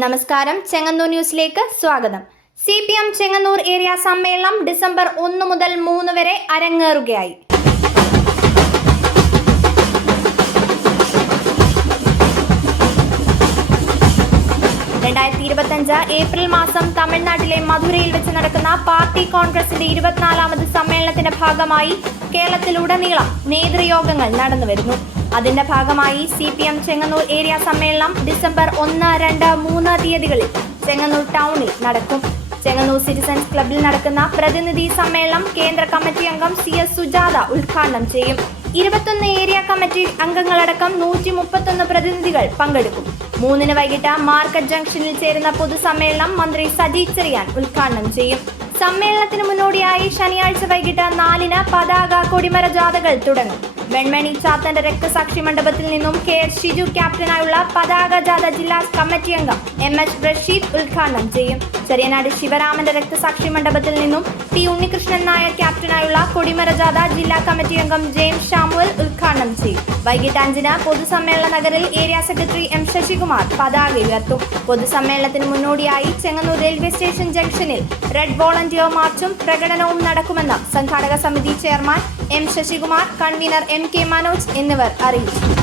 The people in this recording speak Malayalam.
നമസ്കാരം, ചെങ്ങന്നൂർ ന്യൂസിലേക്ക് സ്വാഗതം. CPM ചെങ്ങന്നൂർ ഏരിയ സമ്മേളനം ഡിസംബർ 1 മുതൽ 3 വരെ അരങ്ങേറുകയായി. ഏപ്രിൽ മാസം തമിഴ്നാട്ടിലെ മധുരയിൽ വെച്ച് നടക്കുന്ന പാർട്ടി കോൺഗ്രസിന്റെ 24ാമത് സമ്മേളനത്തിന്റെ ഭാഗമായി കേരളത്തിലുടനീളം നേതൃയോഗങ്ങൾ നടന്നുവരുന്നു. അതിന്റെ ഭാഗമായി CPM ചെങ്ങന്നൂർ ഏരിയ സമ്മേളനം ഡിസംബർ 1, 2, 3 തീയതികളിൽ ചെങ്ങന്നൂർ ടൗണിൽ നടക്കും. ചെങ്ങന്നൂർ സിറ്റിസൺസ് ക്ലബിൽ നടക്കുന്ന പ്രതിനിധി സമ്മേളനം കേന്ദ്ര കമ്മിറ്റി അംഗം CS സുജാത ഉദ്ഘാടനം ചെയ്യും. 21 ഏരിയ കമ്മിറ്റി അംഗങ്ങളടക്കം 131 പ്രതിനിധികൾ പങ്കെടുക്കും. 3 വൈകിട്ട് മാർക്കറ്റ് ജംഗ്ഷനിൽ ചേരുന്ന പൊതുസമ്മേളനം മന്ത്രി സജി ചെറിയാൻ ഉദ്ഘാടനം ചെയ്യും. സമ്മേളനത്തിന് മുന്നോടിയായി ശനിയാഴ്ച വൈകിട്ട് 4-ന് പതാക കൊടിമര ജാഥകൾ തുടങ്ങും. വെൺമണി ചാത്തന്റെ രക്തസാക്ഷി മണ്ഡപത്തിൽ നിന്നും KH ഷിജു ക്യാപ്റ്റനായുള്ള പതാക ജാഥ ജില്ലാ കമ്മിറ്റി അംഗം MH റഷീദ് ഉദ്ഘാടനം ചെയ്യും. ചെറിയനാട് ശിവരാമന്റെ രക്തസാക്ഷി മണ്ഡപത്തിൽ നിന്നും T ഉണ്ണികൃഷ്ണൻ നായർ ക്യാപ്റ്റനായുള്ള കൊടിമര ജാഥ ജില്ലാ കമ്മിറ്റി അംഗം ജെയിംസ് ഷാമുവൽ ഉദ്ഘാടനം ചെയ്യും. വൈകിട്ട് 5-ന് പൊതുസമ്മേളന നഗറിൽ ഏരിയ സെക്രട്ടറി M ശശികുമാർ പതാക ഉയർത്തും. പൊതുസമ്മേളനത്തിന് മുന്നോടിയായി ചെങ്ങന്നൂർ റെയിൽവേ സ്റ്റേഷൻ ജംഗ്ഷനിൽ റെഡ് വോളണ്ടിയർ മാർച്ചും പ്രകടനവും നടക്കുമെന്ന് സംഘാടക സമിതി chairman M Sasikumar, convener MK Manoj എന്നിവർ അറിയിച്ചു.